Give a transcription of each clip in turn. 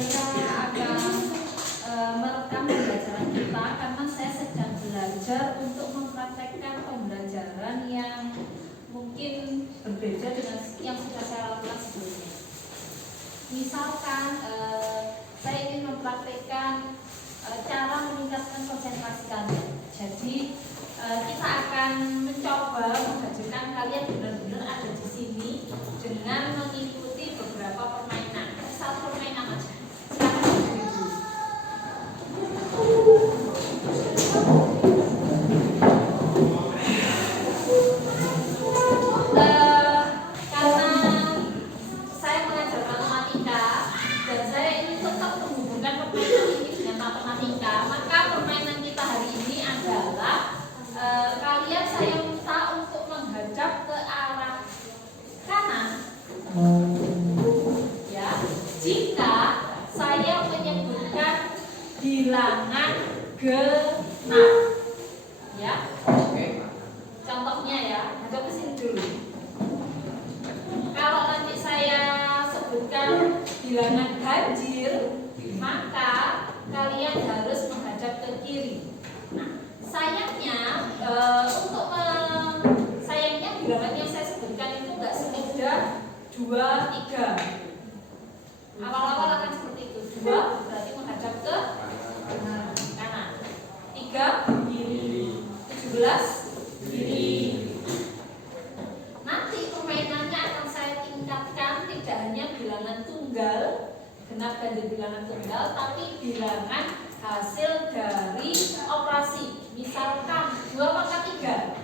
saya akan merekam pembelajaran kita karena saya sedang belajar untuk mempraktekkan pembelajaran yang mungkin berbeda dengan yang sudah saya lakukan sebelumnya. Misalkan saya ingin mempraktekkan cara meningkatkan konsentrasi kalian. Jadi kita akan mencoba menghadirkan kalian benar-benar ada di sini dengan mengikuti beberapa permainan. Satu permainan aja. Bilangan genap, ya. Contohnya ya, ada kesini dulu. Kalau nanti saya sebutkan bilangan ganjil, maka kalian harus menghadap ke kiri. Nah, sayangnya bilangan yang saya sebutkan itu nggak semudah 2, 3. Awal-awal akan seperti itu. 2 berarti menghadap ke kanan, 3 kiri, 17 kiri. Nanti permainannya akan saya tingkatkan, tidak hanya bilangan tunggal, genap ganjil bilangan tunggal, tapi bilangan hasil dari operasi. Misalkan 2 pangkat 3.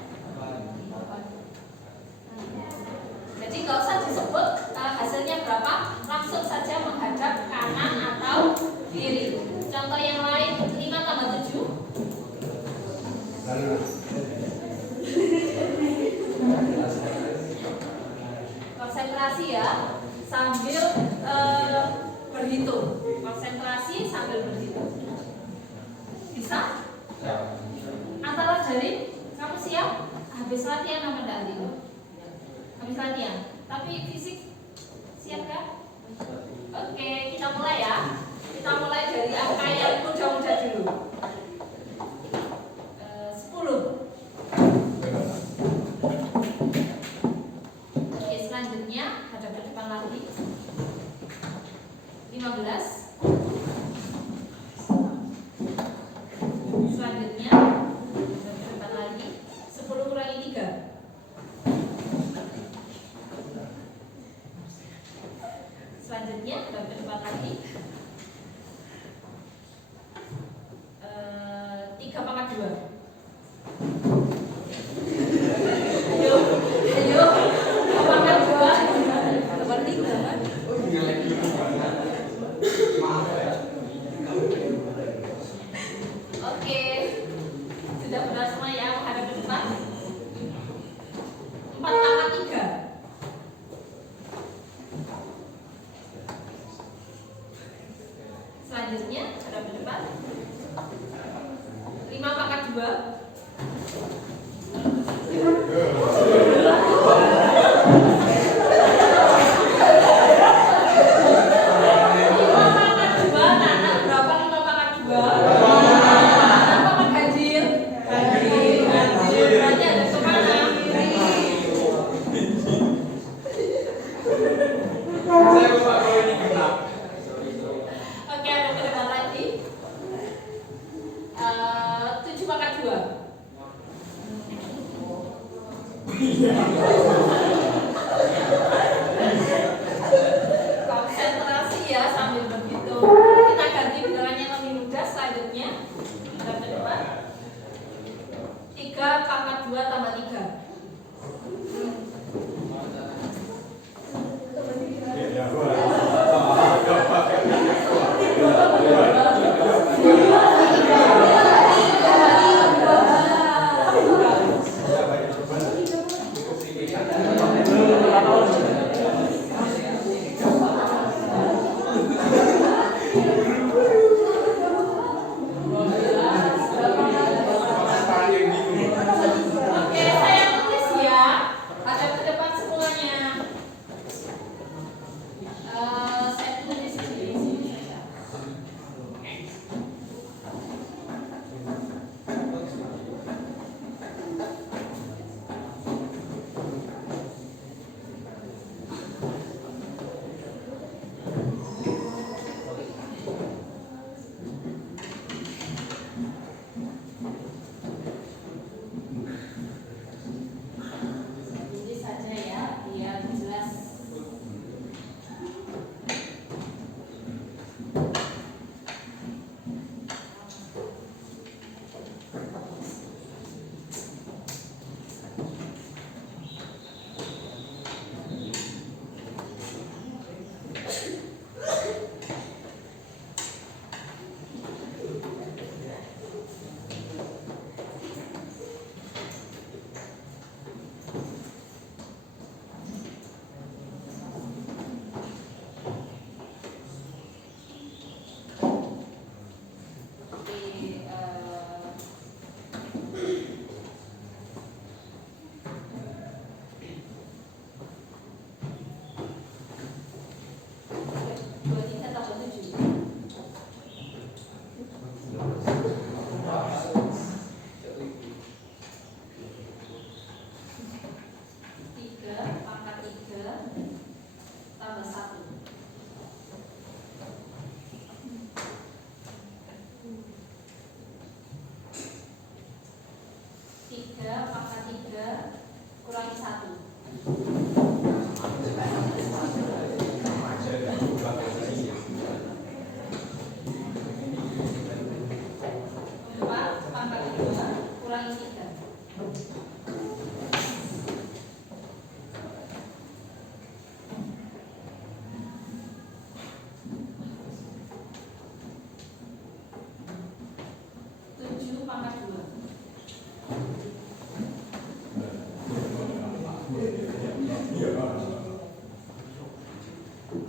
Jadi nggak usah disebut hasilnya berapa, langsung saja menghadap kanan atau kiri. Contoh yang lain, 5 tambah 7. Konsentrasi ya, sambil berhitung. Konsentrasi sambil berhitung. Bisa? Antara jari, kamu siap? Habis latihan apa enggak Andi? Habis latihan. Tapi fisik siap kan? Oke, kita mulai ya. Kita mulai dari angka yang mudah-mudah dulu. 10. Oke, selanjutnya hadap ke depan lagi. 15. Selanjutnya hadap ke depan lagi. 10 kurangi 3. Selanjutnya hadap ke depan lagi. 3 pangkat 2. Ayo, 3 pangkat 2. Seperti itu kan? Oke, sudah benar semua ya, menghadap ke depan. 4 pangkat 3. Selanjutnya hadap ke depan. 5 pangkat 2. Konsentrasi ya sambil begitu. Kita ganti bilangannya yang lebih mudah. Selanjutnya hadap ke depan. 3 pangkat 2 tambah 3.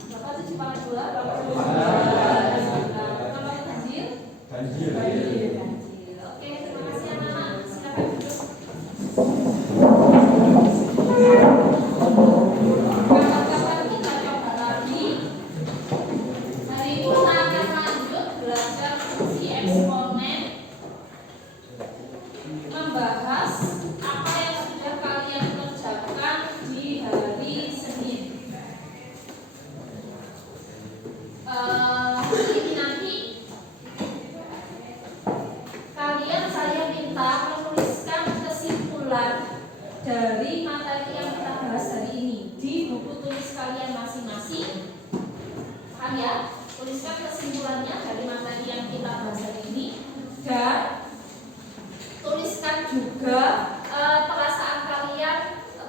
Berapa 7 pangkat 2? Kalau ganjil? Ganjil. Oke, terima kasih anak-anak. Silakan duduk. Kawan-kawan kita coba lagi. Hari ini kita akan lanjut belajar fungsi eksponen, membahas apa yang sudah kalian kerjakan di hari Senin. Ini nanti kalian saya minta menuliskan kesimpulan dari materi yang kita bahas hari ini di buku tulis kalian masing-masing. Paham ya? Tuliskan kesimpulannya dari materi yang kita bahas hari ini dan tuliskan juga perasaan kalian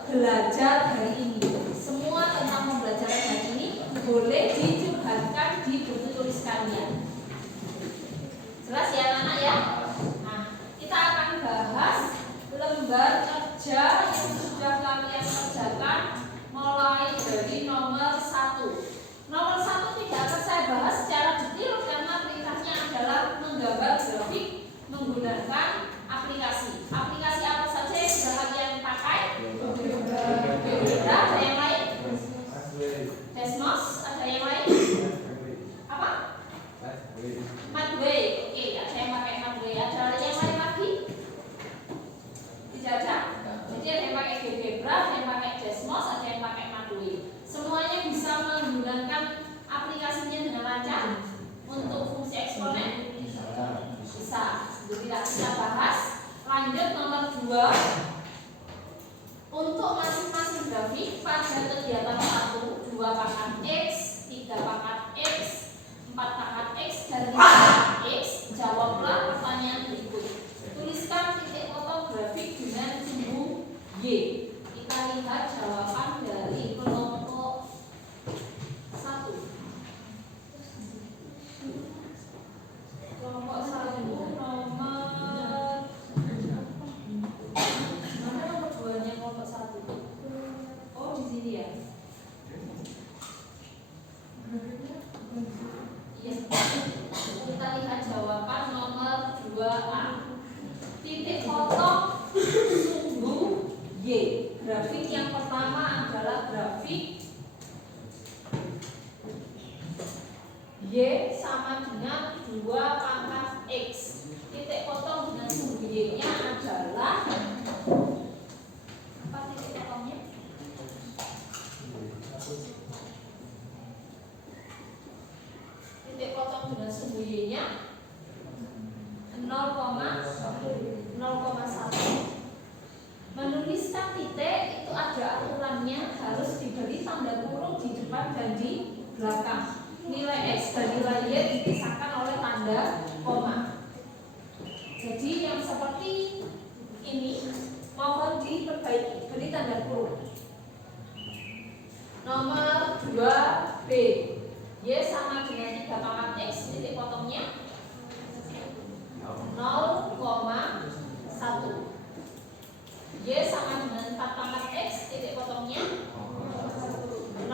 belajar hari ini. Semua tentang pembelajaran hari ini boleh dicurhatkan di buku tulis kalian. Jelas ya anak-anak ya? Nah, kita akan bahas lembar kerja yang sudah kalian kerjakan mulai dari nomor 1. Nomor 1 tidak akan saya bahas secara detail karena perintahnya adalah menggambar grafik menggunakan aplikasi. Aplikasi apa saja yang sudah kalian pakai? Ada yang lain? Desmos, ada yang lain? Apa? Madway. Oke, ada yang pakai Madway. Ada yang lain lagi? Tidak ada. Jadi ada yang pakai GeoGebra, ada yang pakai Desmos, ada yang pakai Madway. Semuanya bisa menggunakan aplikasinya dengan lancar untuk fungsi eksponen? Bisa. Jadi kita bahas. Lanjut nomor 2. Untuk masing-masing grafik pada kegiatan 1, 2 pangkat X, 3 pangkat X, 4 pangkat X, dan 5 pangkat X, jawablah pertanyaan berikut. Tuliskan titik foto grafik dengan sumbu Y. Kita lihat jawaban dari kelompok 1. Kelompok 1 nomor mana nomor 2-nya kelompok 1? Oh, di sini ya. Iya. Kita lihat jawaban nomor 2A. Titik foto sumbu Y. Grafik yang pertama adalah grafik Y sama dengan 2 pangkat X. Titik potong dengan sumbu Y-nya adalah apa titik potongnya? Titik potong dengan sumbu Y-nya 0,1. Menuliskan titik itu ada aturannya, harus diberi tanda kurung di depan dan di belakang. Nilai X dan nilai Y dipisahkan oleh tanda koma. Jadi yang seperti ini mohon diperbaiki, beri tanda kurung. Nomor 2B, Y sama dengan 3 pangkat X, titik potongnya 0,1. Y sama dengan 4 pangkat X, titik potongnya 0,1.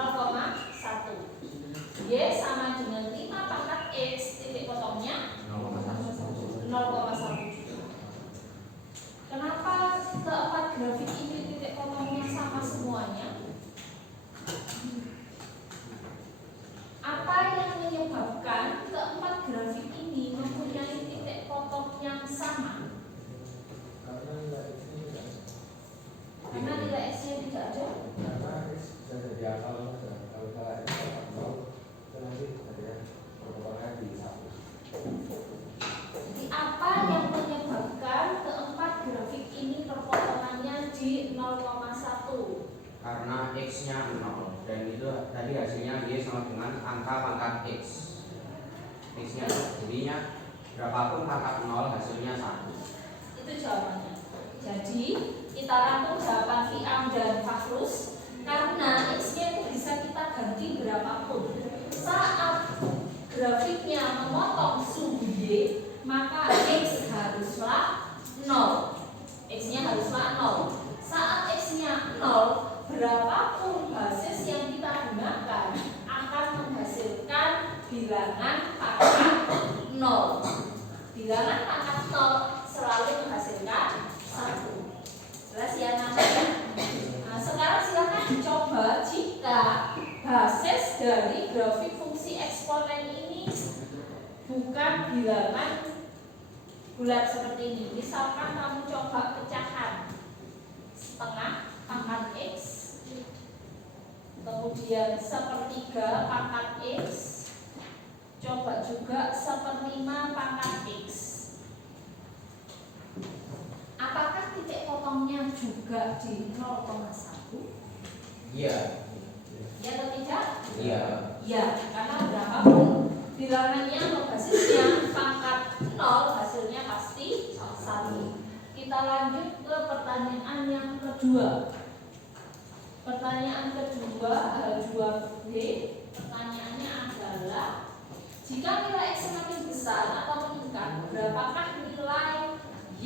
Y sama dengan 5 pangkat X, titik potongnya 0,1 juga. Kenapa keempat grafik ini titik potongnya sama semuanya? Apa yang menyebabkan keempat grafik ini mempunyai titik potong yang sama? Karena nilai X-nya tidak ada. Karena X bisa jadi akal, kalau salah X atau nanti ada perkembangan di 1. Jadi apa yang menyebabkan keempat grafik ini perpotongannya di 0,1? Karena X-nya 0 dan itu tadi hasilnya Y sama dengan angka pangkat X. X-nya jadinya berapapun pangkat 0 hasilnya 1. Itu jawabannya. Jadi kita rangkum jawaban Fiam dan Fakrus karena X-nya itu bisa kita ganti berapapun. Saat grafiknya memotong sumbu Y, maka X haruslah 0. X-nya haruslah 0. Saat X-nya 0, berapapun basis yang kita gunakan akan bilangan pangkat 0. Bilangan pangkat 0 selalu menghasilkan 1. Jelas ya namanya? Nah, sekarang silakan dicoba jika basis dari grafik fungsi eksponen ini bukan bilangan bulat seperti ini. Misalkan kamu coba pecahkan setengah pangkat X, kemudian sepertiga pangkat X, coba juga seperlima pangkat X. Apakah titik potongnya juga di 0,1? Iya. Ya atau tidak? Iya. Ya, karena berapapun bilangannya atau basisnya pangkat 0, hasilnya pasti 1. Kita lanjut ke pertanyaan yang kedua. Pertanyaan kedua H2B. Pertanyaannya adalah jika nilai X semakin besar atau meningkat, berapakah nilai Y?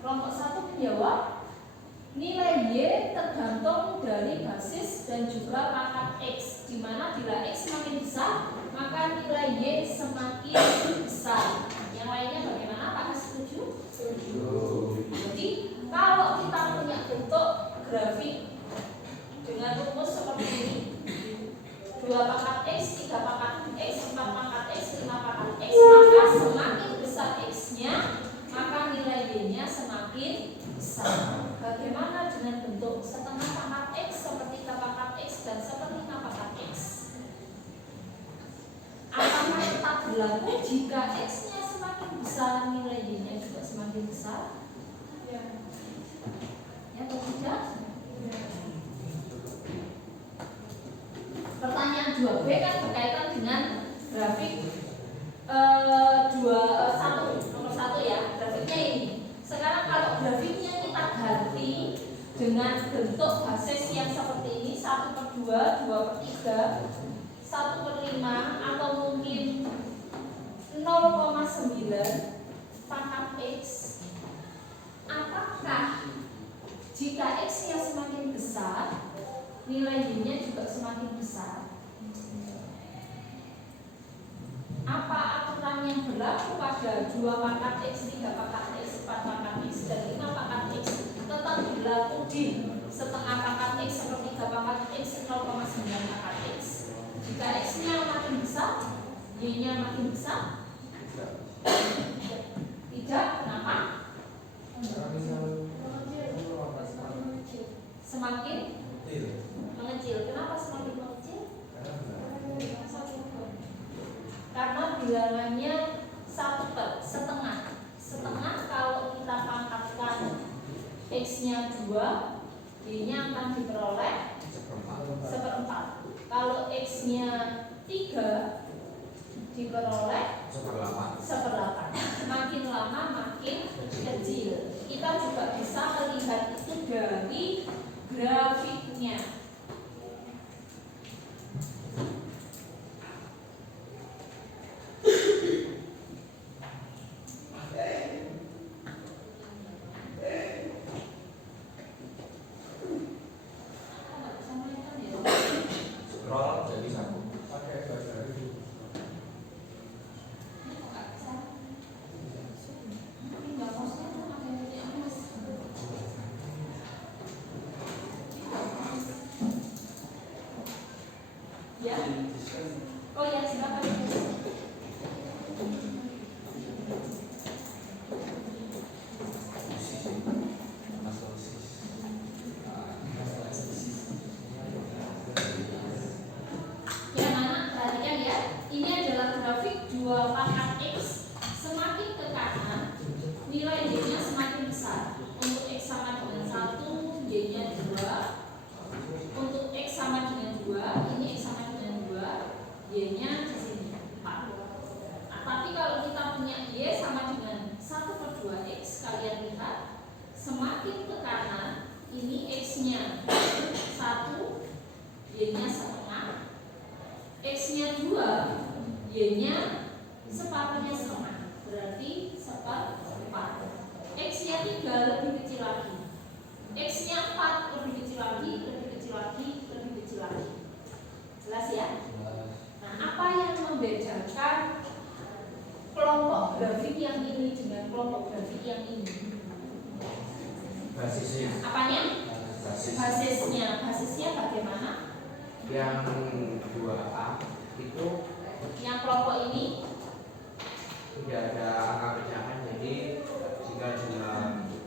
Kelompok 1 menjawab nilai Y tergantung dari basis dan juga pangkat X, di mana bila X semakin besar maka nilai Y semakin besar. Yang lainnya bagaimana? Apakah setuju? Jadi kalau kita punya bentuk grafik dengan rumus seperti ini, 2 pangkat X, 3 pangkat X, 4 pangkat X, 5 pangkat X, maka semakin besar X-nya maka nilai Y-nya semakin besar. Bagaimana dengan bentuk setengah pangkat X, sepertiga pangkat X, dan seperlima pangkat X? Apakah tetap berlaku jika X-nya semakin besar, nilai Y-nya juga semakin besar? Ya atau tidak? Pertanyaan 2B kan berkaitan dengan grafik nomor 1 ya, grafiknya ini. Sekarang kalau grafiknya kita ganti dengan bentuk basis yang seperti ini, 1/2, 2/3, 1/5, atau mungkin 0,9 pangkat X, apakah jika X-nya semakin besar, nilai Y-nya juga semakin besar? Apa aturan yang berlaku pada 2 pangkat X, 3 pangkat X, 4 pangkat X, dan 5 pangkat X tetap berlaku di setengah pangkat X, sepertiga pangkat X, 0,9 pangkat X? Jika X-nya makin besar, Y-nya makin besar? Tidak. Kenapa? Semakin mengecil. Kenapa semakin mengecil? Karena bilangannya 1/setengah. Setengah kalau kita pangkatkan X-nya 2, Y-nya akan diperoleh 1/4. Kalau X-nya 3, diperoleh 1/8. Makin lama makin kecil. Kita juga bisa melihat itu dari grafiknya. Scroll jadi 1. Ya. Oh ya, silakan. Yang mana perhatikan ya, ini adalah grafik 2 pangkat X. Semakin ke kanan, nilai Y-nya semakin besar. Untuk X sama dengan 1, Y-nya 2. Untuk X sama dengan 2, ini X sama dengan 2, Y-nya di sini 4. Nah, tapi kalau kita punya Y sama dengan 1/2X, kalian lihat semakin ke kanan, ini X-nya 1, Y-nya setengah. X-nya 2, Y-nya separuhnya setengah, berarti 1/4. X-nya 3 lebih kecil lagi. X-nya 4 lebih kecil lagi, lebih kecil lagi, lebih kecil lagi. Jelas ya? membedakan kelompok grafik yang ini dengan kelompok grafik yang ini? Basisnya. Apanya? Basis. Basisnya bagaimana? Yang 2A itu Yang kelompok ini tidak ada angka pecahan, jadi jika jumlah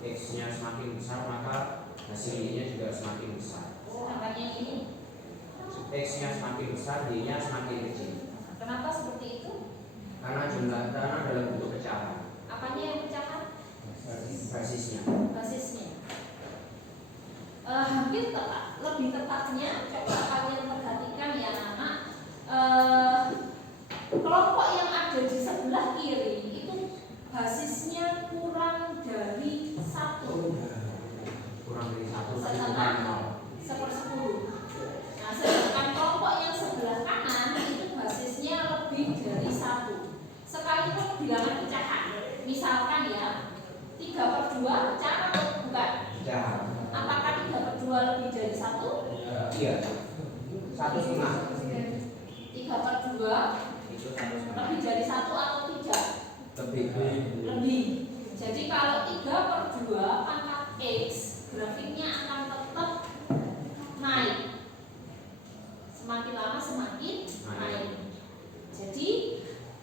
X-nya semakin besar maka hasil Y-nya juga semakin besar. sedangkan yang ini, X-nya semakin besar, Y-nya semakin kecil. kenapa seperti itu? Karena dalam bentuk pecahan. Apanya yang pecahan? Basisnya. Basisnya. Hampir tepat. Lebih tepatnya coba kalian perhatikan ya anak. Kelompok yang ada di sebelah kiri itu basisnya kurang dari 1. Kurang dari 1 Setengah 1/10. Nah, sedangkan kelompok yang sebelah kanan itu basisnya lebih dari 1. Sekalipun bilangan pecahan, misalkan ya 3/2 pecah atau bukan? pecahan. Apakah 3/2 lebih dari 1? Iya. 1,5. 3/2 Itu 1,5. lebih dari 1 atau tidak? Lebih. Jadi kalau 3/2 pangkat X, grafiknya akan tetap naik. Semakin lama semakin naik. Jadi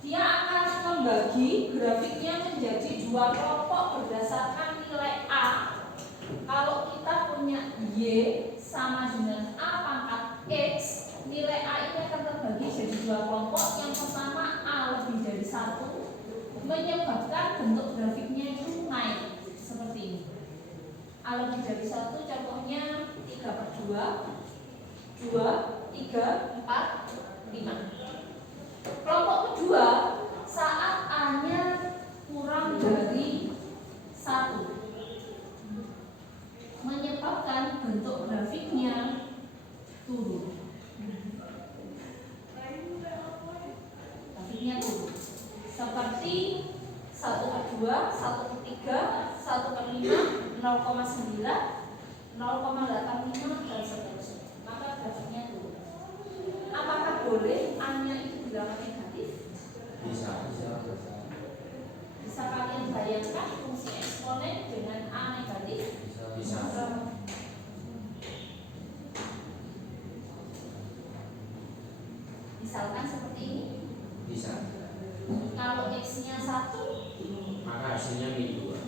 dia akan membagi grafiknya menjadi 2 kelompok berdasarkan nilai A. Kalau kita punya Y sama dengan A pangkat X, nilai A ini akan terbagi jadi 2 kelompok. Yang pertama A lebih dari 1, menyebabkan bentuk grafiknya itu naik seperti ini. A lebih dari 1 contohnya 3/2, 2, 3, 4, 5. Kelompok kedua saat A-nya kurang dari 1, menyebabkan bentuk grafiknya turun. Grafiknya turun. Seperti 1/2, 1/3, 1/5, 0,9, 0,85 dan seterusnya. Maka grafiknya turun. Apakah boleh A-nya itu bilangan negatif? Bisa. Bisa kalian bayangkan fungsi eksponen dengan A negatif? Bisa. Misalkan seperti ini. Bisa. Kalau X-nya 1, Maka hasilnya -2.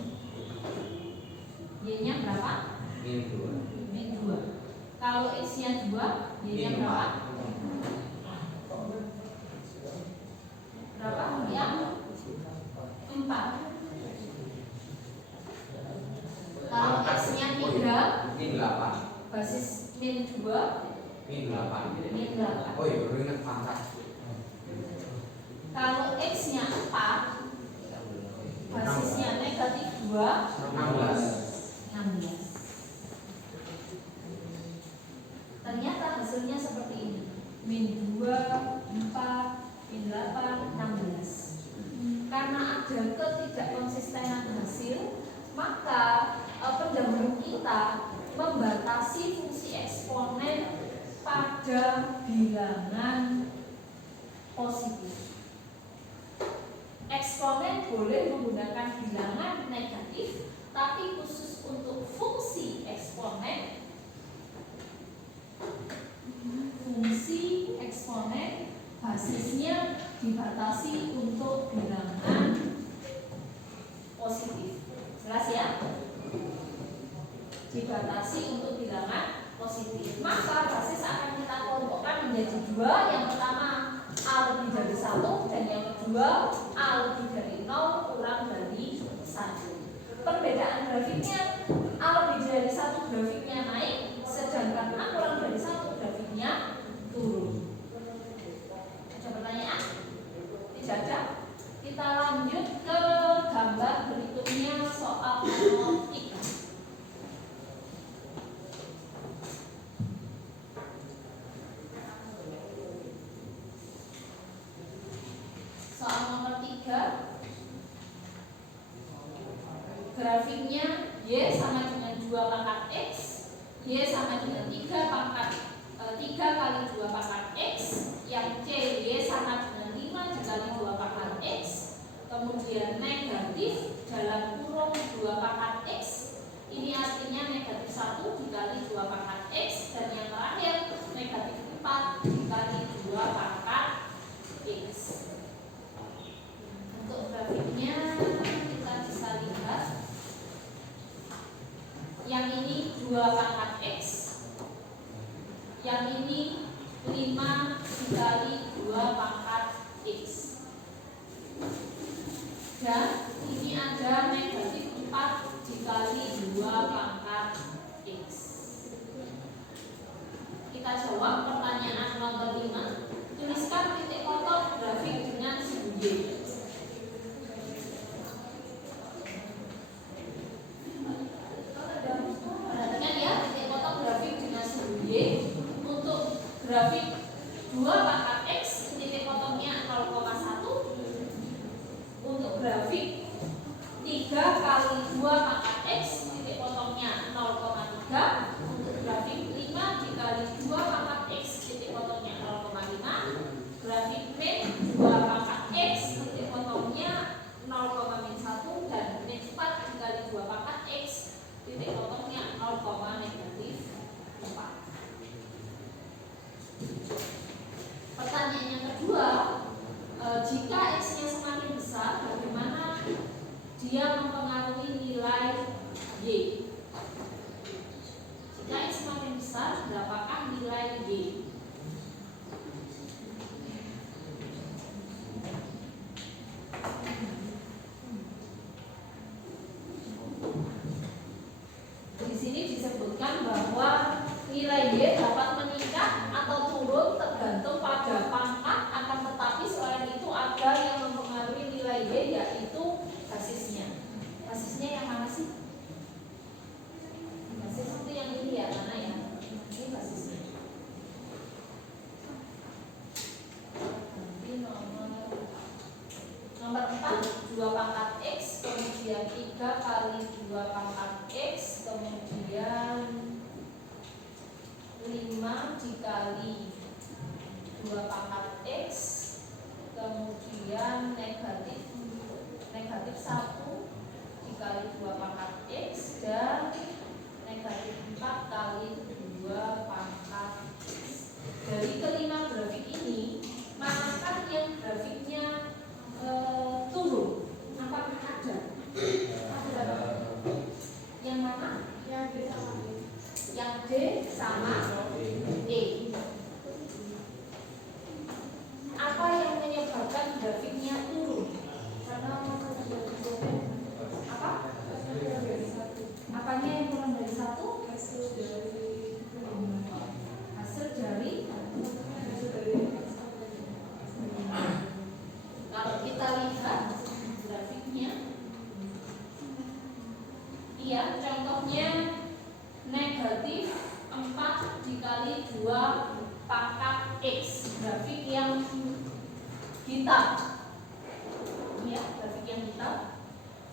Y-nya berapa? -2. -2. Kalau X-nya 2, Y-nya berapa? Berapa? Ya, 4. Kalau X-nya 3, -8. basis -2, -8. -8. Oh iya, baru ingat pangkat. Kalau X-nya 4, basisnya negatif 2, 16. Ternyata hasilnya seperti ini. -2, 4, -8, 16. Karena ada ketidakkonsistenan hasil, maka pendahulu kita membatasi fungsi eksponen pada bilangan positif. Eksponen boleh menggunakan bilangan negatif, tapi khusus untuk fungsi eksponen, basisnya dibatasi untuk bilangan positif. Jelas ya? Dibatasi untuk bilangan positif. Maka basis akan kita kelompokkan menjadi 2. Yang pertama A lebih dari 1, dan yang kedua A lebih dari 0 kurang dari 1. Perbedaan grafiknya, A lebih dari 1 grafiknya naik, sedangkan A kurang dari 1 grafiknya turun. Ada pertanyaan? Tidak ada? Kita lanjut ke gambar berikutnya, soal nomor 3. Soal nomor 3, grafiknya Y sama dengan 2 pangkat X, Y sama dengan 3 kali 2 pangkat X, yang C Y sama dengan 5 grafik 2 pangkat X titik potongnya 0,1. Untuk grafik 3 kali 2 pangkat X titik potongnya 0,3. Untuk grafik 5 dikali 2 pangkat X titik potongnya 0,5. Grafik min 2 pangkat X titik potongnya 0,-1 dan min 4 dikali 2 pangkat X titik potongnya 0,-4. Pertanyaan yang kedua, jika X-nya semakin besar, bagaimana dia mempengaruhi nilai Y? Jika X semakin besar, berapakah nilai Y? Di sini disebutkan bahwa nilai Y dapat meningkat atau turun tergantung pada pangkat, akan tetapi selain itu ada yang mempengaruhi nilai Y, yaitu basisnya. Basisnya yang mana sih? Basis itu yang ini ya, mana ya? Ini basisnya. Nomor 4, 2 pangkat X, kemudian 3 kali 2 pangkat X, kemudian 5 dikali 2 pangkat X, kemudian negatif 1 dikali 2 pangkat X, dan negatif 4 kali 2 pangkat X. Dari kelima grafik ini, manakah yang grafiknya turun? Apakah ada? Yang mana? Yang D sama E. Yang D sama E. Apa yang menyebabkan grafiknya turun? Karena apa? Apanya yang kurang dari 1? Hasil dari kalau kita lihat grafiknya, iya, contohnya negatif 4 dikali 2 pangkat X, grafik yang hitam. Ya, grafik yang hitam.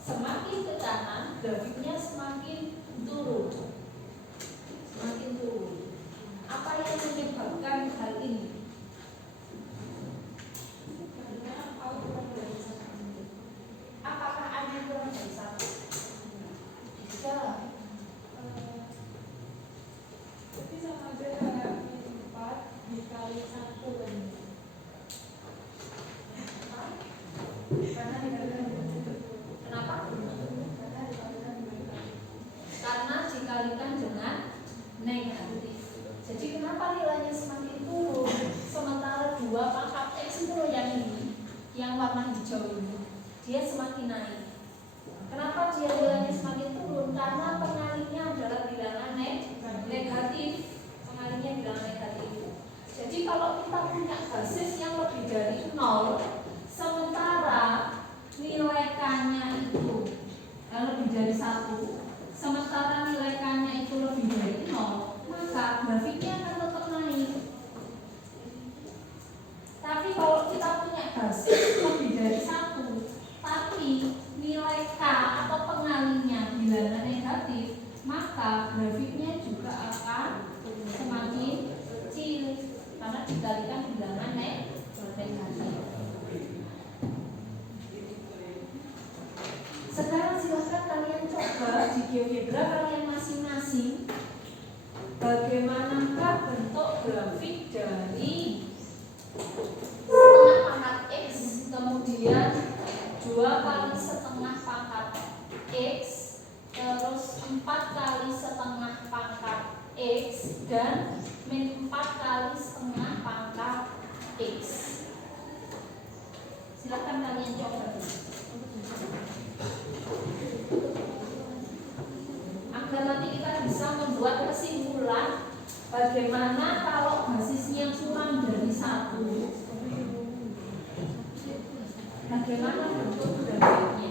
Semakin ke kanan, grafiknya semakin turun. Semakin turun. Apa yang menyebabkan hal ini? Apakah ada kurang dari 1? Bisa. Tapi sama aja kayak 4 dikali 1 kan. Kenapa? Karena dikalikan dengan negatif. Jadi kenapa nilainya semakin turun? Sementara 2 pangkat X itu yang ini, yang warna hijau ini, dia semakin naik. Kenapa dia nilainya semakin turun? Karena pengalinya adalah bilangan negatif. Pengalinya bilangan negatif. Jadi kalau kita punya basis yang lebih dari 0, sementara nilai K-nya itu lebih dari 1, sementara nilai K-nya itu lebih dari 0, maka grafiknya akan tetap naik. Tapi kalau kita punya basis lebih dari 1, tapi nilai K atau pengalinya bilangan negatif, maka grafiknya juga akan semakin kecil karena dikalikan bilangan negatif. Sekarang silahkan kalian coba di GeoGebra kalian masing-masing, bagaimanakah bentuk grafik dari setengah pangkat X, kemudian 2 kali setengah pangkat X, terus 4 kali setengah pangkat X, dan min 4 kali setengah pangkat X. Silahkan kalian coba. Agar nanti kita bisa membuat kesimpulan bagaimana kalau basisnya kurang dari 1, bagaimana bentuk grafiknya.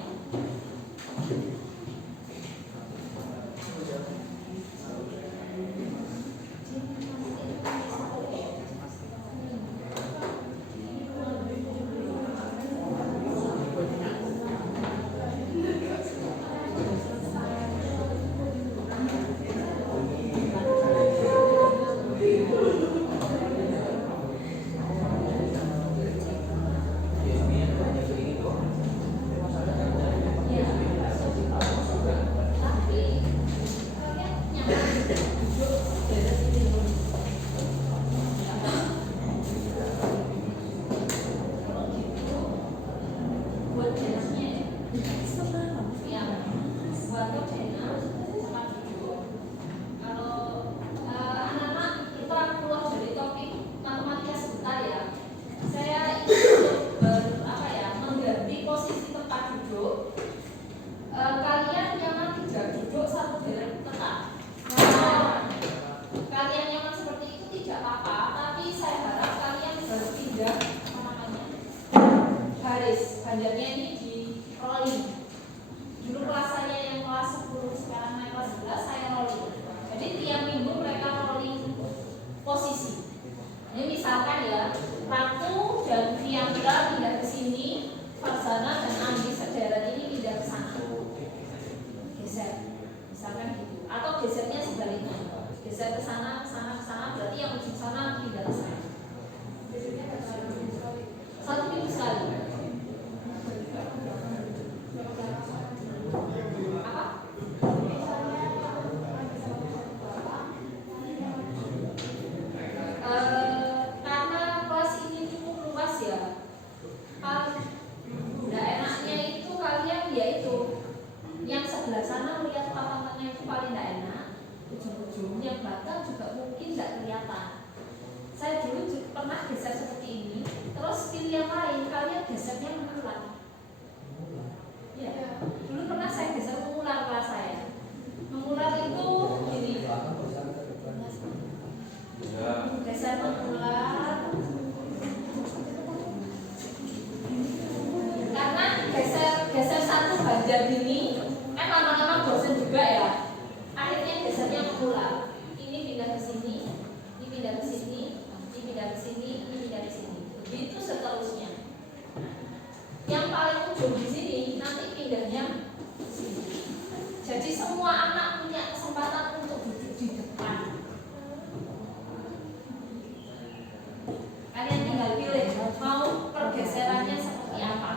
banjarnya ini di rolling. Dulu kelas saya yang kelas 10, sekarang naik kelas 11 saya rolling. Jadi tiap minggu mereka rolling posisi. Ini misalkan ya, Ratu dan Fiandra pindah ke sini, Farzana dan Andi sederet ini pindah ke sana. Geser, misalkan gitu. Atau gesernya sebaliknya, geser ke sana, ke sana, ke sana. Berarti yang ujung sana pindah ke sana. Satu minggu sekali. Apa? Karena kelas ini cukup luas ya. Nggak enaknya itu kalian yaitu yang sebelah sana melihat papan tengah itu paling nggak enak. Ujung-ujung yang belakang juga mungkin nggak kelihatan. Saya dulu pernah geser seperti ini, terus pilih yang lain, kalian gesernya mengular. Ya, dulu pernah saya geser mengular kelas saya. Mengular itu gini, geser mengular. Karena geser satu banjar ini kan lama-lama bosan juga ya. Akhirnya gesernya mengular. Ini pindah ke sini, ini pindah ke sini, ini pindah ke sini, ini pindah ke sini. Begitu seterusnya. Yang paling ujung di sini nanti pindahnya ke sini. Jadi semua anak punya kesempatan untuk duduk di depan. Kalian tinggal pilih mau pergeserannya seperti apa.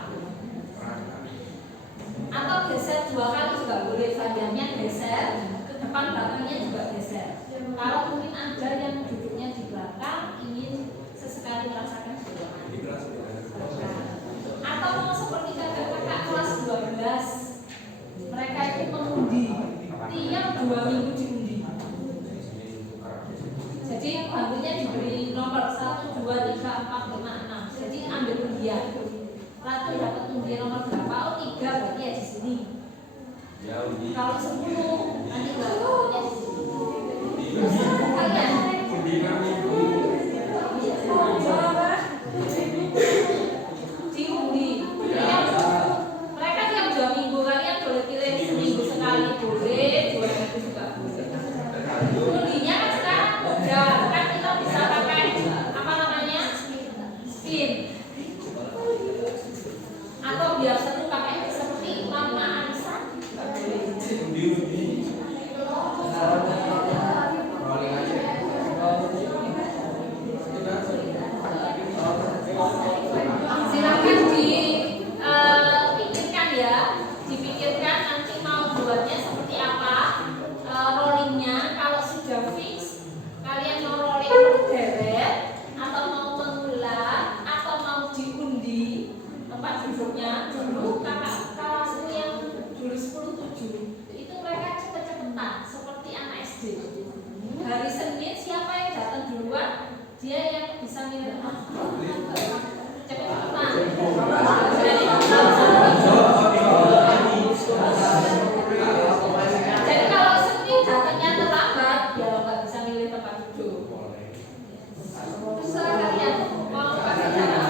Atau geser 2 kali juga boleh, badannya geser ke depan, belakangnya juga geser. Kalau mungkin ada yang duduknya di belakang ingin sesekali merasakan keduaan. Atau mau seperti kakak-kakak kelas 12, mereka itu mengundi tiap 2 minggu diundi. Jadi bangkunya diberi nomor 1, 2, 3, 4, 5, 6. Jadi ambil undian. Ratu dapat undian nomor berapa? Oh 3, berarti ya di sini. Kalau 10 nanti berapa di sini. Kalian diundi. Mereka tiap 2 minggu, kalian boleh pilih seminggu sekali boleh, 2 minggu juga boleh. Undinya kan sekarang udah kan kita bisa pakai apa namanya spin, atau biar seru pakai seperti Mama Anissa. Rolling aja. Silakan dipikirkan ya, dipikirkan nanti mau buatnya seperti apa rollingnya. Kalau sudah fix, kalian mau rolling berderet atau mau mengular atau mau diundi tempat duduknya. Dulu kakak kelasku yang dulu 10-7 itu mereka cepet-cepetan seperti anak SD. Hari Senin siapa yang datang duluan, dia yang bisa milih tempat cepet-cepetan. Jadi kalau Senin datangnya terlambat, ya nggak bisa milih tempat duduk. Terserah kalian mau kasih cara.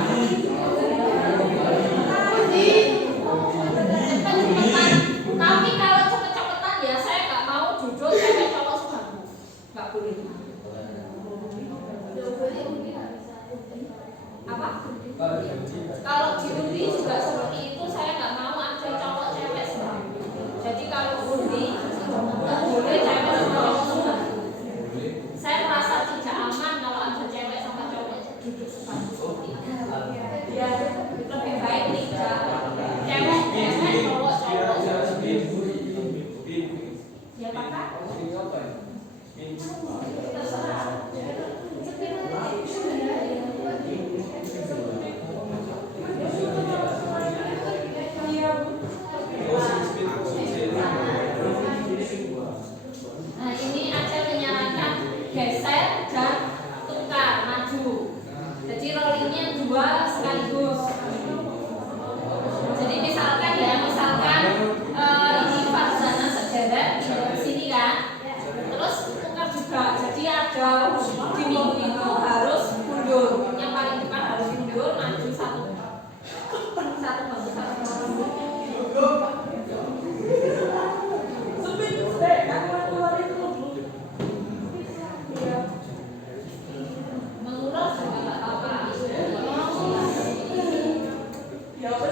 Cepet-cepetan. Tapi kalau cepet-cepetan ya saya nggak mau duduk cewek cowok sebangku, nggak boleh. Apa? Kalau diundi juga seperti itu, saya nggak mau ada cowok cewek sebangku. Jadi kalau undi nggak boleh cewek sama cowok sebangku. Saya merasa tidak aman kalau ada cewek sama cowok duduk sebangku seperti itu. Ya lebih baik tidak. Cewek cowok. Ya kakak. Terserah. Nah ini aja menyarankan geser dan tukar maju. Jadi rollingnya 2 sekaligus. Jadi misalkan ya, ini Farzana sederet di sini kan, terus tukar juga. Jadi ada di minggu itu harus mundur, yang paling depan harus mundur, maju satu Mengulas juga nggak apa-apa.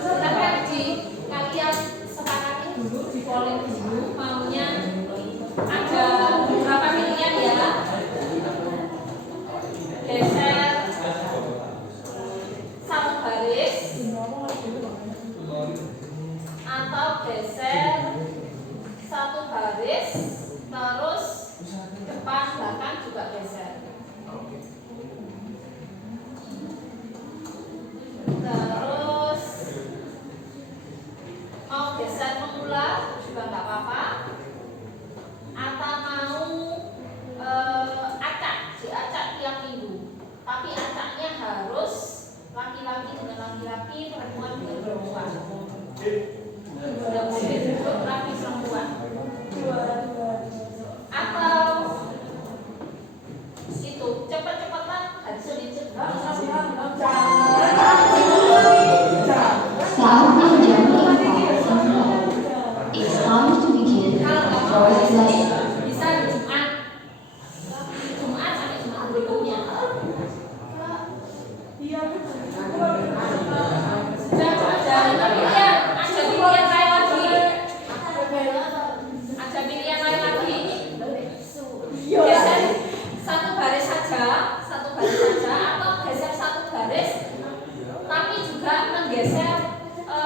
Silakan di kalian sepakati dulu, di polling dulu maunya ada beberapa pilihan ya. Geser satu baris atau geser satu baris terus depan belakang juga geser. Terus mau geser mengular juga nggak apa-apa, atau mau acak, diacak tiap minggu, tapi acaknya harus laki-laki dengan laki-laki, perempuan dengan perempuan. Tidak boleh duduk laki perempuan. Atau itu cepat-cepatan hasil itu. Sound engineering is on to begin for play. Bisa di Jumat sampai Jumat berikutnya. Ada pilihan lain lagi. Ada pilihan lain lagi. Geser satu baris saja, atau geser satu baris, tapi juga menggeser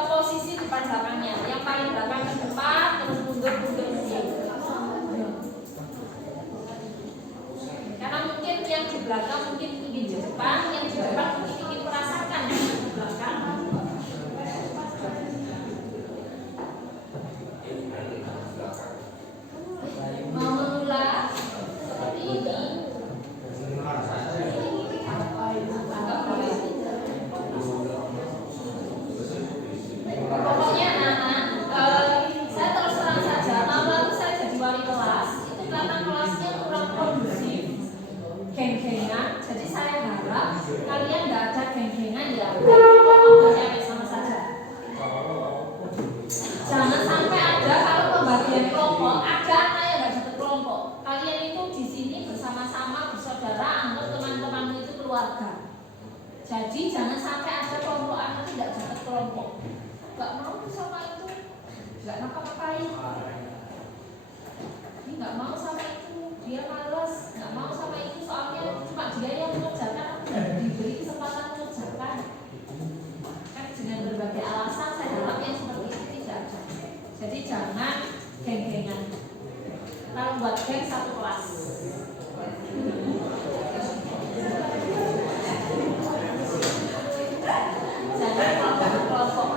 posisi depan belakangnya. Yang paling belakang ke depan, terus mundur. Karena mungkin yang di belakang mungkin ingin di depan, yang di depan mungkin ingin merasakan yang di belakang. Mau mengulas seperti ini. Enggak boleh. Pokoknya saya terus terang saja, tahun lalu saya jadi wali kelas, itu karena kelasnya kurang kondusif, geng-gengan. Jadi saya harap kalian nggak ada geng-gengan ya, pembagian sama saja. Jangan sampai ada kalau pembagian kelompok ada anak yang nggak dapat kelompok. Kalian itu di sini bersama-sama bersaudara, anggap teman-temanmu itu keluarga. Jadi jangan sampai ada kelompok anak tidak dapat kelompok. Nggak mau sama itu, nggak ngapa-ngapain. Ini nggak mau sama itu, dia malas. Nggak mau sama itu soalnya cuma dia yang mengerjakan, diberi kesempatan mengerjakan. Kan dengan berbagai alasan saya harap yang seperti itu tidak ada. Jadi jangan geng-gengan. Kalau buat geng satu kelas. Jangan kelompok-kelompok.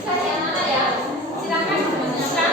Sudah yang mana ya? Silakan ditanyakan.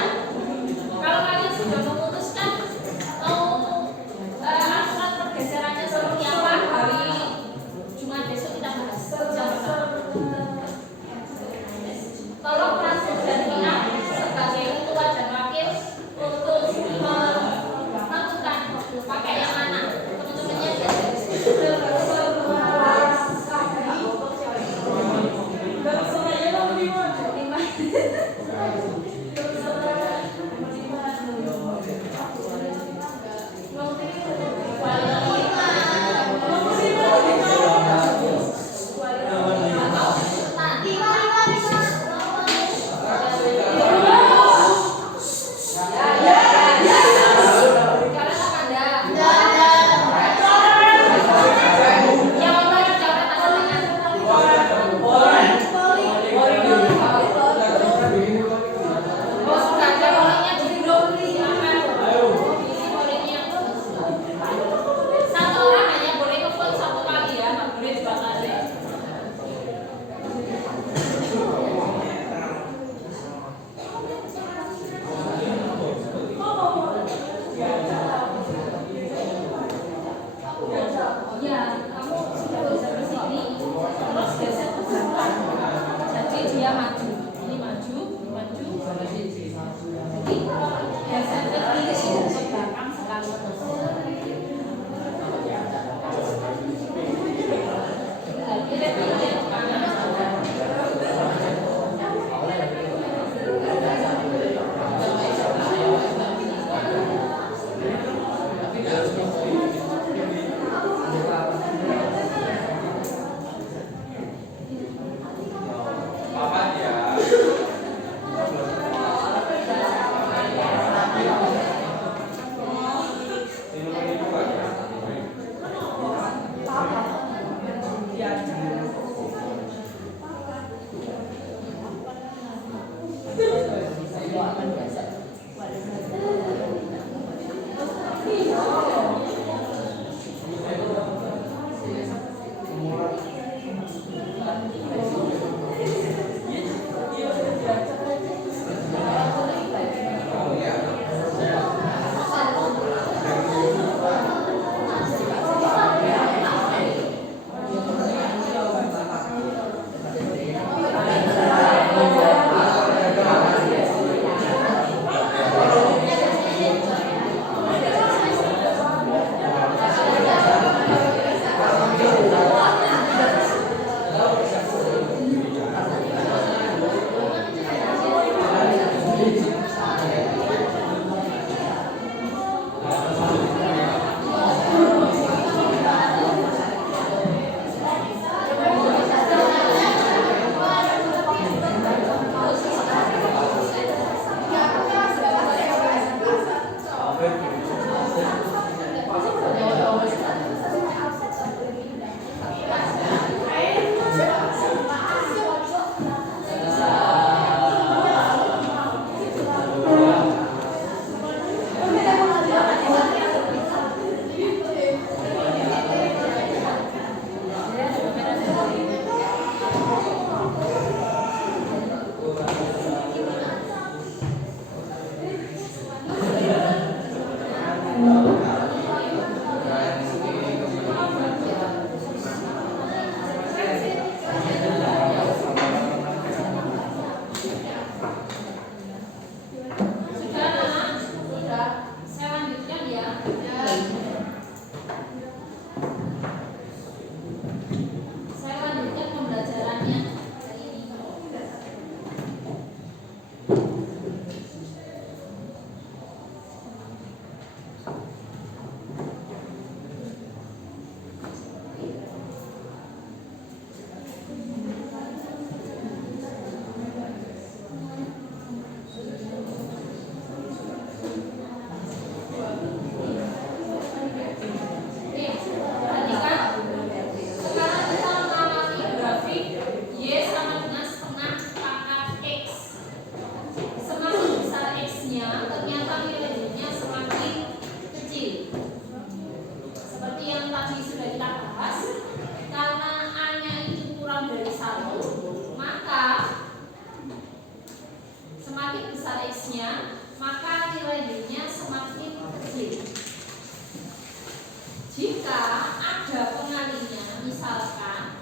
Jika ada pengalinya, misalkan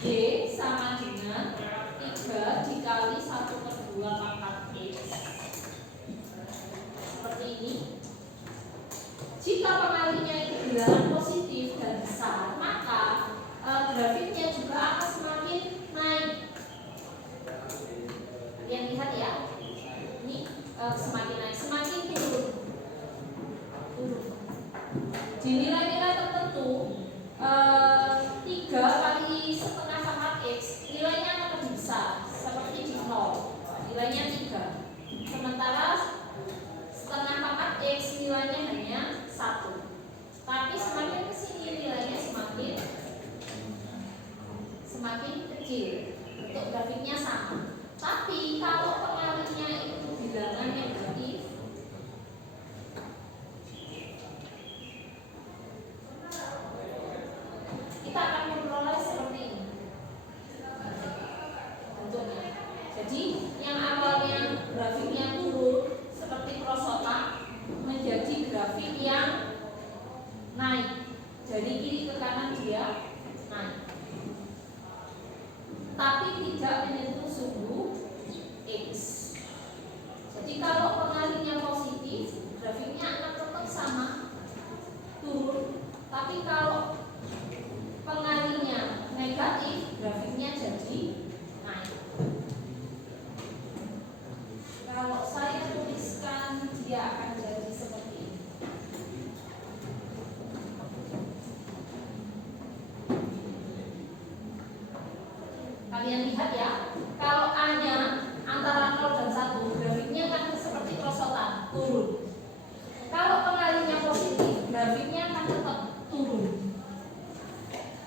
Y sama dengan 3 dikali 1/2 pangkat X, seperti ini. Jika pengalinya itu bilangan positif dan besar, maka grafiknya juga akan semakin naik. Kalian lihat ya, ini semakin naik, semakin turun. Di nilai-nilai tertentu 3 kali setengah pangkat X nilainya akan lebih besar, seperti di 0 nilainya 3, sementara setengah pangkat X nilainya hanya 1. Tapi semakin kesini nilainya semakin kecil. Untuk grafiknya sama. Tapi kalau pengalinya itu bilangan negatif, kita akan memperoleh seperti ini bentuknya. Jadi yang awalnya grafiknya turun seperti perosotan menjadi grafik yang naik. Dari kiri ke kanan dia naik, tapi tidak menyentuh suhu X. Jadi kalau pengalinya positif, grafiknya akan tetap sama, turun. Tapi kalau pengalinya negatif, grafiknya jadi naik. Kalau saya tuliskan, dia akan jadi seperti ini. Kalian lihat ya, kalau A-nya antara 0 dan 1, grafiknya kan seperti perosotan, turun. Kalau pengalinya positif, grafiknya akan tetap turun.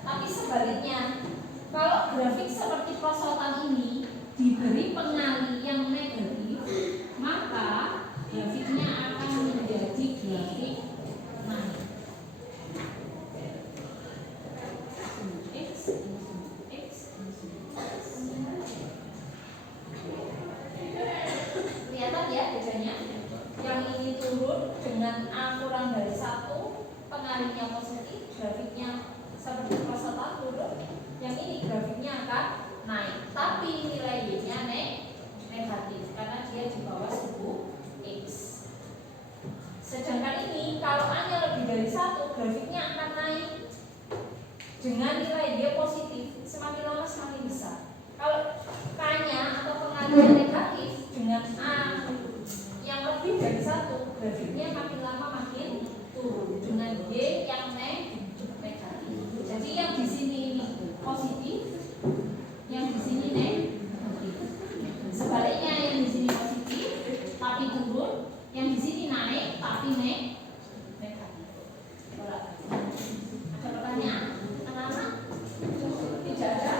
Tapi sebaliknya, kalau grafik seperti perosotan ini diberi pengali yang negatif, maka grafiknya akan menjadi grafik naik. Kelihatan ya bedanya? Yang ini turun dengan A kurang dari 1, pengalinya positif, grafiknya seperti perosotan turun. Yang ini grafiknya akan naik, tapi nilai Y-nya negatif karena dia di bawah suhu X. Sedangkan ini kalau A-nya lebih dari 1, grafiknya akan naik dengan nilai Y positif, semakin lama semakin besar. Kalau K-nya atau pengalinya negatif dengan A yang lebih dari 1, grafiknya makin lama makin turun dengan Y yang negatif. Jadi yang di sini ini positif, yang di sini negatif. Sebaliknya yang di sini positif tapi turun, yang di sini naik tapi negatif. Ada pertanyaan? Anak-anak? Tidak ada?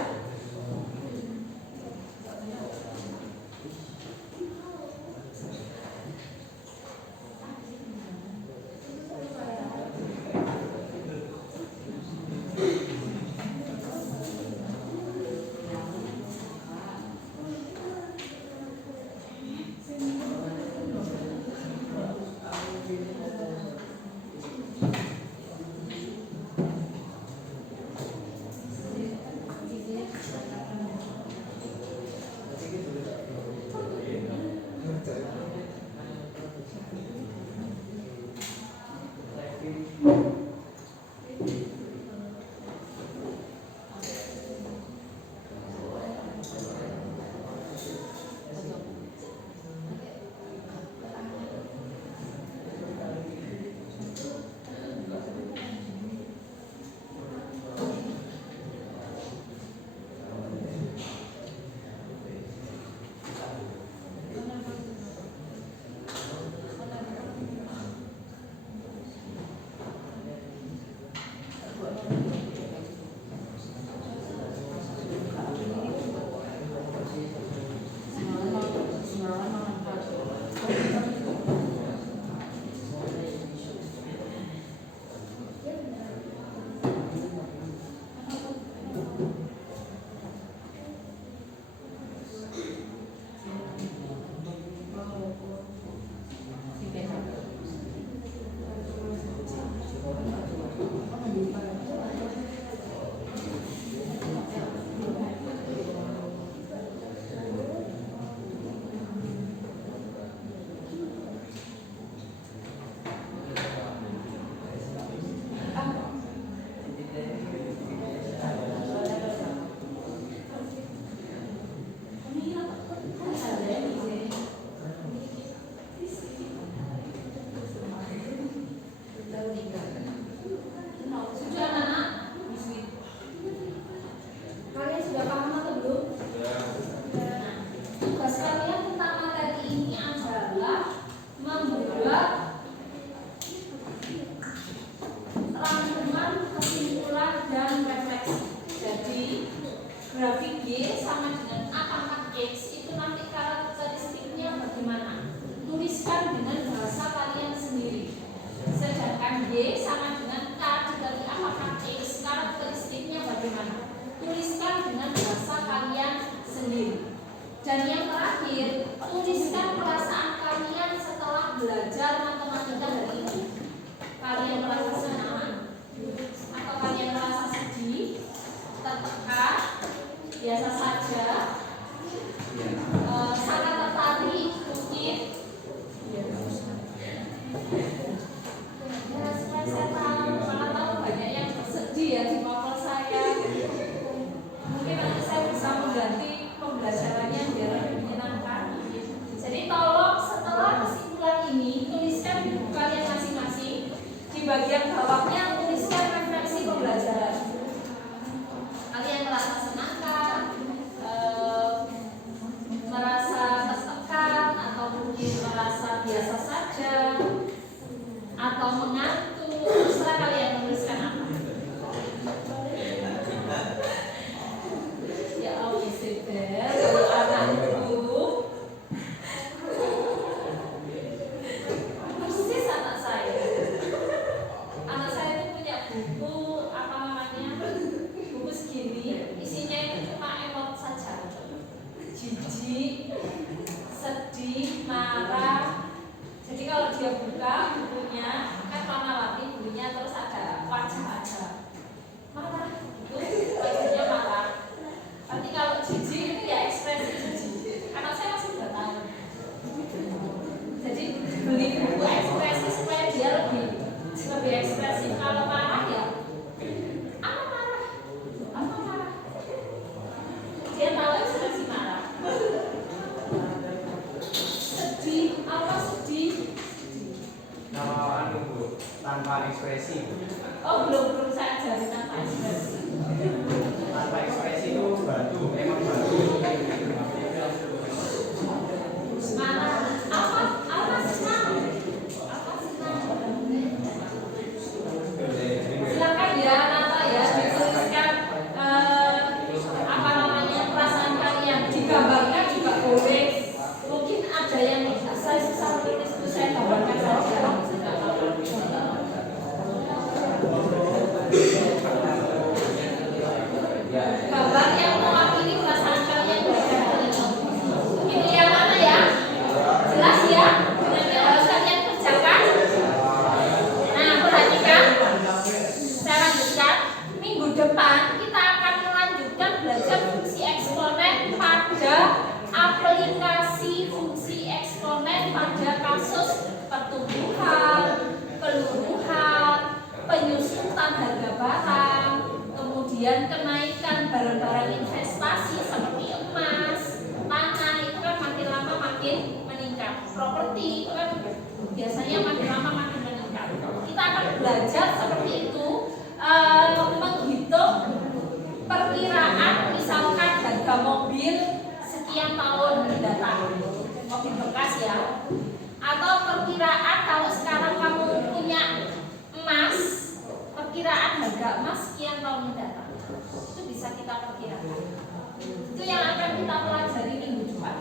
grafik Y sama dengan A pangkat X itu nanti karakteristiknya bagaimana? Tuliskan dengan bahasa kalian sendiri. Sedangkan Y sama dengan K dikali A pangkat X, karakteristiknya bagaimana? Tuliskan dengan bahasa kalian sendiri. Dan yang terakhir, tuliskan perasaan kalian setelah belajar matematika hari ini. Kalian merasa senang atau kalian merasa sedih, tertekan, biasa saja, sangat tertarik mungkin. Ya, supaya saya tahu, karena tahu banyak yang sedih ya di novel saya. Mungkin nanti saya bisa mengganti pembelajarannya biar lebih menyenangkan. Jadi tolong setelah kesimpulan ini tuliskan di buku kalian masing-masing. Di bagian bawahnya tuliskan refleksi pembelajaran. Kalian merasa senang kan? Merasa tertekan atau mungkin merasa biasa saja atau mengantuk, terserah kalian menuliskan apa. Ya Allah, Isabel, anakku persis anak saya. Anak saya itu punya buku apa namanya? Buku segini, isinya itu cuma emot saja. Jijik, sedih, marah. Jadi kalau dia buka bukunya kan warna-warni bukunya, terus ada wajah aja. Marah, itu wajahnya marah. Nanti kalau jijik itu ya ekspresi jijik. Anak saya masih 2 tahun. Jadi beli buku ekspresi supaya dia lebih ekspresif. Kalau marah ya apa marah? Apa marah? Dia tahu ekspresi marah. Sedih, apa sedih? Kalau anu Bu, tanpa ekspresi Bu. Oh belum saya ajari tanpa ekspresi. Tanpa ekspresi itu batu, emang batu. Marah, apa senang? Apa senang? Silakan ya Nata ya dituliskan apa namanya perasaan kalian, digambarkan juga boleh. Mungkin ada yang saya susah menulis itu saya gambarkan saja. Gambar yang mewakili perasaan kalian belajar hari ini. Ini yang mana ya? Jelas ya? Dengan yang harus kalian kerjakan. Nah, perhatikan. Saya lanjutkan. Minggu depan kita akan melanjutkan belajar fungsi eksponen pada aplikasi fungsi eksponen pada kasus pertumbuhan, peluruhan, penyusutan harga barang, kemudian kenaikan barang-barang investasi seperti emas, tanah itu kan makin lama makin meningkat. Properti itu kan biasanya makin lama makin meningkat. Kita akan belajar seperti itu, menghitung perkiraan misalkan harga mobil sekian tahun mendatang, mobil bekas ya, atau perkiraan kalau sekarang kamu punya emas, perkiraan harga emas sekian tahun mendatang. Itu bisa kita perkirakan. Itu yang akan kita pelajari minggu depan.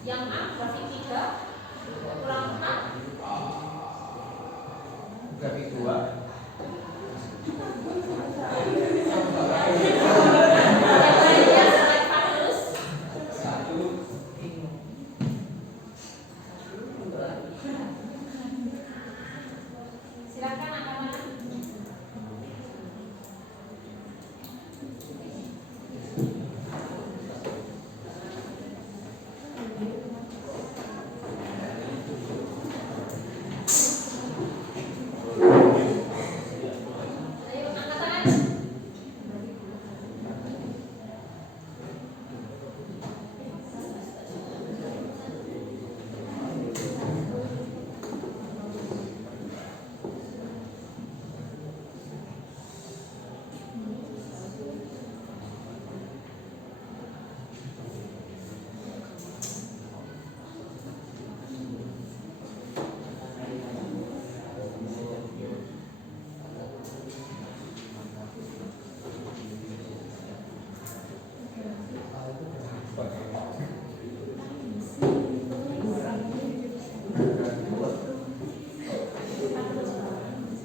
Yang A grafik 3 kurang 4. Grafik 2. Silakan angkat tangan. Ayo angkat tangan.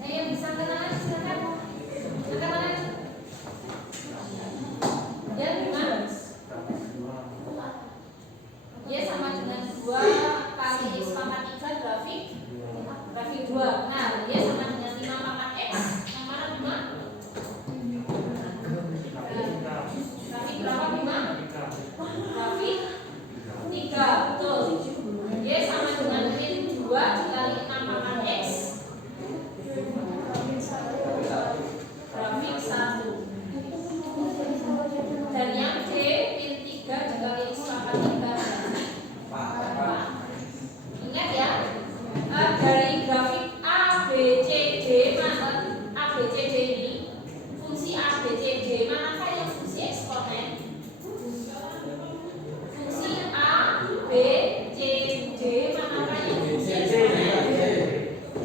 Ayo bisa angkat tangan, silakan. Angkat tangan. Ya gimana? Ya sama dengan 2 kali X pangkat 3 grafik 2. Nah, ya sama dengan 5 pangkat X. Yang mana 5? Grafik berapa 5? Grafik 3. Betul. Y sama dengan min 2 dikali 6 pangkat X. Grafik 1. Dan yang D min 3 dikali X pangkat 3 grafik 4. Ingat ya, dari grafik A, B, C, D mana A, B, C, D ini fungsi A, B, C, D manakah yang fungsi eksponen? Fungsi A, B, C, D manakah yang fungsi eksponen?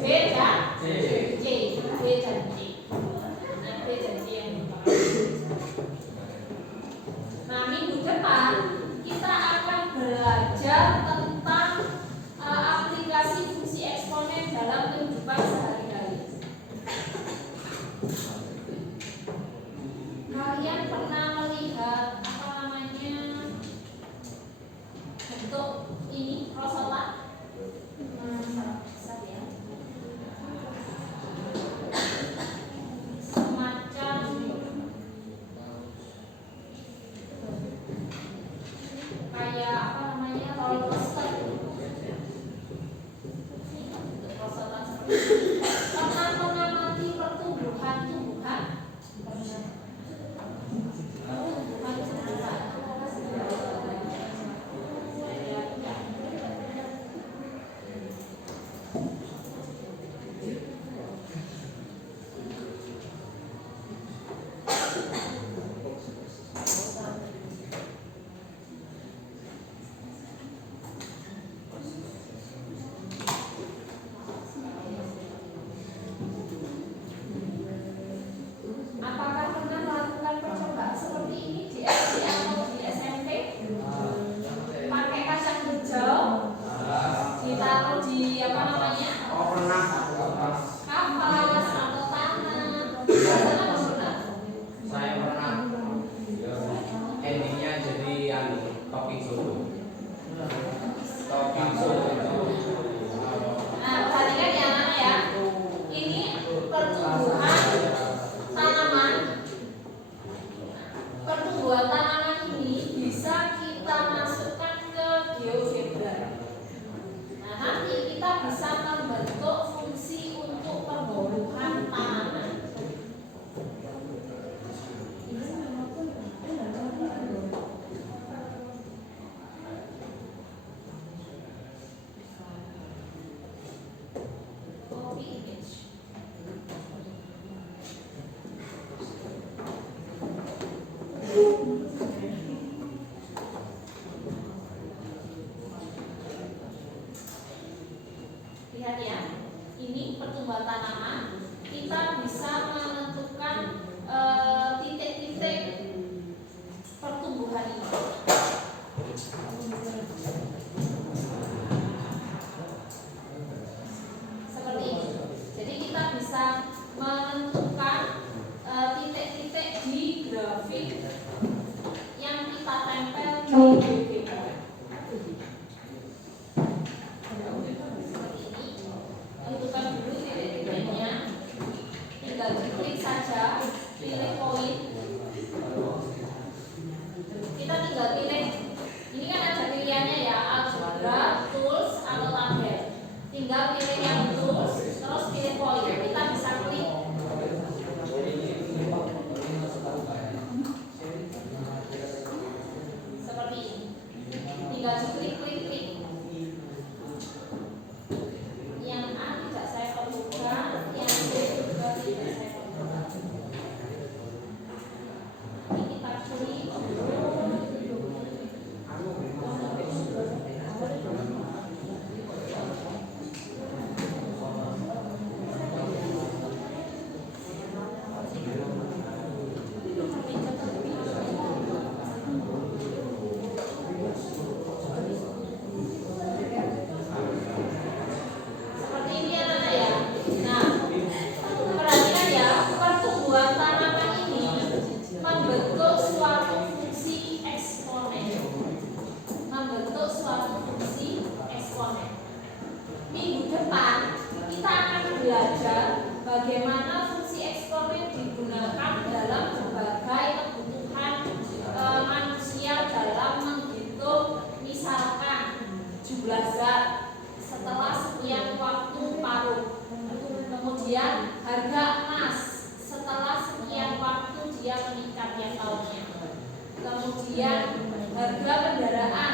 B dan C. B dan C. Nah, B dan C yang merupakan. Nah, minggu depan kita akan belajar tentang aplikasi fungsi eksponen dalam kehidupan sehari-hari. Kalian pernah melihat apa namanya bentuk ini prosotan? Semacam kayak apa namanya roller coaster. Prosotan seperti ini. Pernah mengamati pertumbuhan tumbuhan? Apakah pernah melakukan percobaan seperti ini di SD atau di SMP? Pakai kacang hijau, ditaruh di apa namanya? Oh, pernah. Kapas atau tanah. Pernah atau pernah? Saya pernah. Endingnya jadi topping soto. Topping soto. Nah, perhatikan ya anak ya. Ini pertumbuhan tanaman. Pertumbuhan tanaman ini bisa kita masukkan ke GeoGebra. Nah, nanti kita bisa membentuk fungsi untuk pertumbuhan tanaman. Copy image. Lihat ya, ini pertumbuhan tanaman. Kita bisa menentukan titik-titik pertumbuhan ini. tinggal diklik-klik. Yang A tidak saya perlukan, yang B juga tidak saya perlukan. Ini kita klik. Seperti ini ya Nana ya. Nah, perhatikan ya, pertumbuhan tanaman ini membentuk suatu fungsi eksponen. Membentuk suatu fungsi eksponen. Minggu depan kita akan belajar bagaimana fungsi eksponen digunakan dalam berbagai kebutuhan manusia dalam menghitung misalkan jumlah zat setelah sekian waktu paruh, kemudian harga emas setelah sekian waktu dia meningkat tiap tahunnya, kemudian harga kendaraan